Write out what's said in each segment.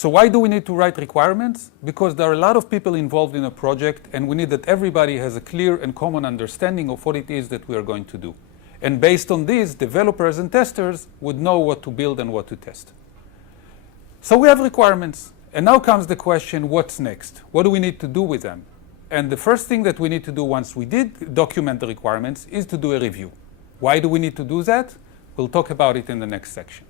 So why do we need to write requirements? Because there are a lot of people involved in a project, and we need that everybody has a clear and common understanding of what it is that we are going to do. And based on these, developers and testers would know what to build and what to test. So we have requirements. And now comes the question, what's next? What do we need to do with them? And the first thing that we need to do once we did document the requirements is to do a review. Why do we need to do that? We'll talk about it in the next section.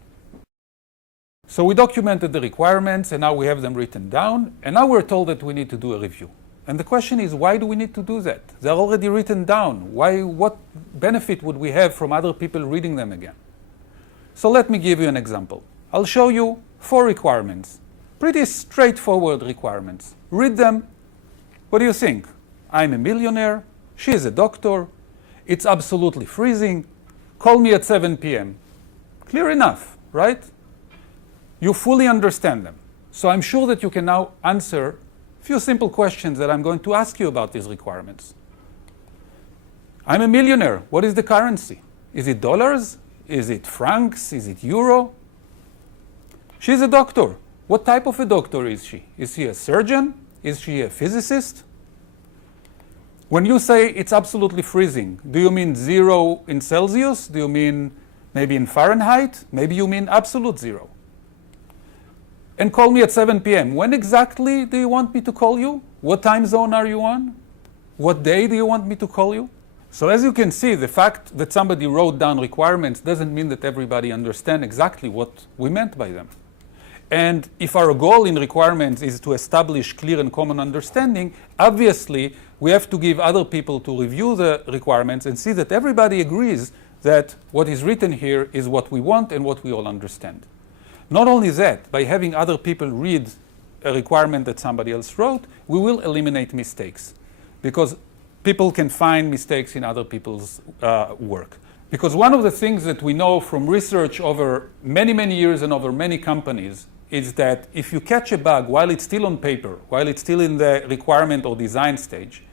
So we documented the requirements, and now we have them written down, and now we're told that we need to do a review. And the question is, why do we need to do that? They're already written down. What benefit would we have from other people reading them again? So let me give you an example. I'll show you 4 requirements. Pretty straightforward requirements. Read them. What do you think? I'm a millionaire. She is a doctor. It's absolutely freezing. Call me at 7 p.m. Clear enough, right? You fully understand them. So I'm sure that you can now answer a few simple questions that I'm going to ask you about these requirements. I'm a millionaire. What is the currency? Is it dollars? Is it francs? Is it euro? She's a doctor. What type of a doctor is she? Is she a surgeon? Is she a physicist? When you say it's absolutely freezing, do you mean 0 in Celsius? Do you mean maybe in Fahrenheit? Maybe you mean absolute 0. And call me at 7 p.m. When exactly do you want me to call you? What time zone are you on? What day do you want me to call you? So as you can see, the fact that somebody wrote down requirements doesn't mean that everybody understands exactly what we meant by them. And if our goal in requirements is to establish clear and common understanding, obviously we have to give other people to review the requirements and see that everybody agrees that what is written here is what we want and what we all understand. Not only that, by having other people read a requirement that somebody else wrote, we will eliminate mistakes, because people can find mistakes in other people's work. Because one of the things that we know from research over many, many years and over many companies is that if you catch a bug while it's still on paper, while it's still in the requirement or design stage,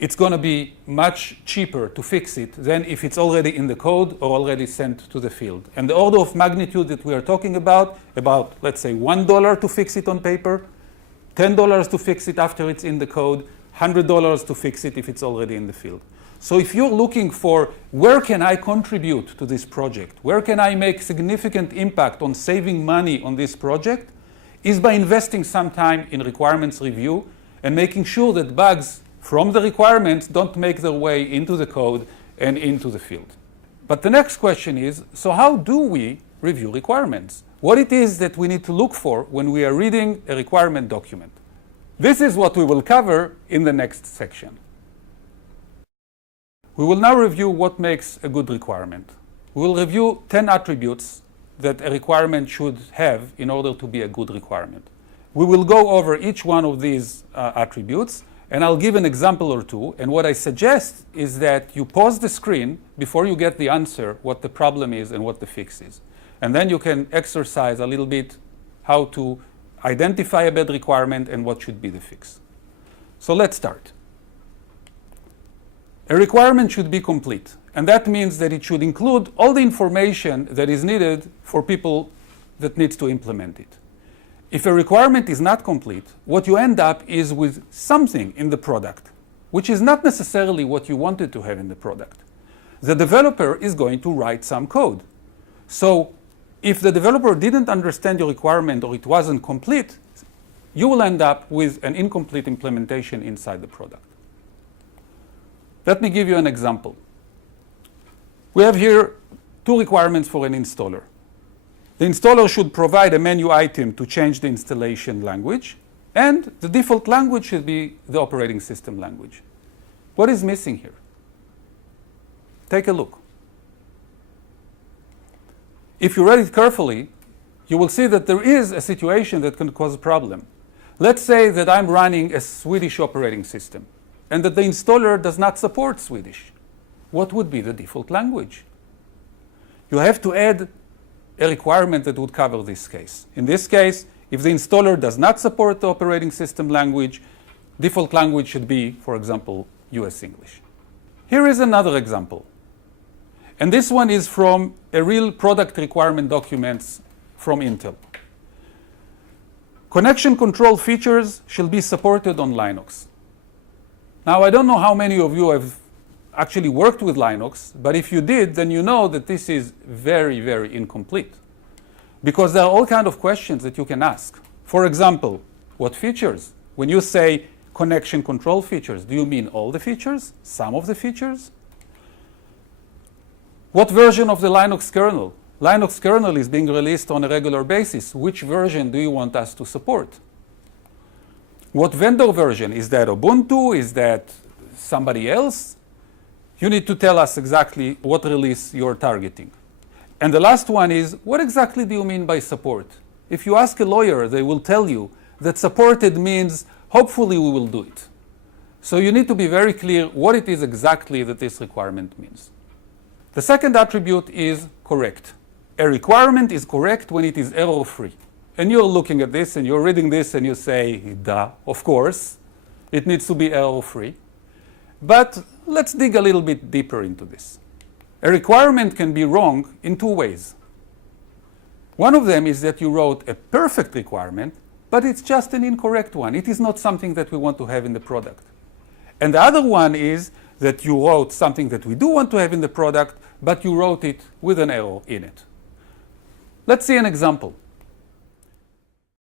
it's going to be much cheaper to fix it than if it's already in the code or already sent to the field. And the order of magnitude that we are talking about, let's say $1 to fix it on paper, $10 to fix it after it's in the code, $100 to fix it if it's already in the field. So if you're looking for where can I contribute to this project, where can I make significant impact on saving money on this project, is by investing some time in requirements review and making sure that bugs from the requirements don't make their way into the code and into the field. But the next question is, so how do we review requirements? What it is that we need to look for when we are reading a requirement document? This is what we will cover in the next section. We will now review what makes a good requirement. We will review 10 attributes that a requirement should have in order to be a good requirement. We will go over each one of these attributes, and I'll give an example or two. And what I suggest is that you pause the screen before you get the answer, what the problem is and what the fix is. And then you can exercise a little bit how to identify a bad requirement and what should be the fix. So let's start. A requirement should be complete. And that means that it should include all the information that is needed for people that needs to implement it. If a requirement is not complete, what you end up is with something in the product, which is not necessarily what you wanted to have in the product. The developer is going to write some code. So if the developer didn't understand your requirement or it wasn't complete, you will end up with an incomplete implementation inside the product. Let me give you an example. We have here 2 requirements for an installer. The installer should provide a menu item to change the installation language, and the default language should be the operating system language. What is missing here? Take a look. If you read it carefully, you will see that there is a situation that can cause a problem. Let's say that I'm running a Swedish operating system, and that the installer does not support Swedish. What would be the default language? You have to add a requirement that would cover this case. In this case, if the installer does not support the operating system language, default language should be, for example, US English. Here is another example. And this one is from, a real product requirement documents from Intel. Connection control features shall be supported on Linux. Now, I don't know how many of you have actually worked with Linux, but if you did, then you know that this is very, very incomplete. Because there are all kinds of questions that you can ask. For example, what features? When you say connection control features, do you mean all the features? Some of the features? What version of the Linux kernel? Linux kernel is being released on a regular basis. Which version do you want us to support? What vendor version? Is that Ubuntu? Is that somebody else? You need to tell us exactly what release you're targeting. And the last one is, what exactly do you mean by support? If you ask a lawyer, they will tell you that supported means hopefully we will do it. So you need to be very clear what it is exactly that this requirement means. The second attribute is correct. A requirement is correct when it is error-free. And you're looking at this and you're reading this and you say, duh, of course, it needs to be error-free. But let's dig a little bit deeper into this. A requirement can be wrong in two ways. One of them is that you wrote a perfect requirement, but it's just an incorrect one. It is not something that we want to have in the product. And the other one is that you wrote something that we do want to have in the product, but you wrote it with an error in it. Let's see an example.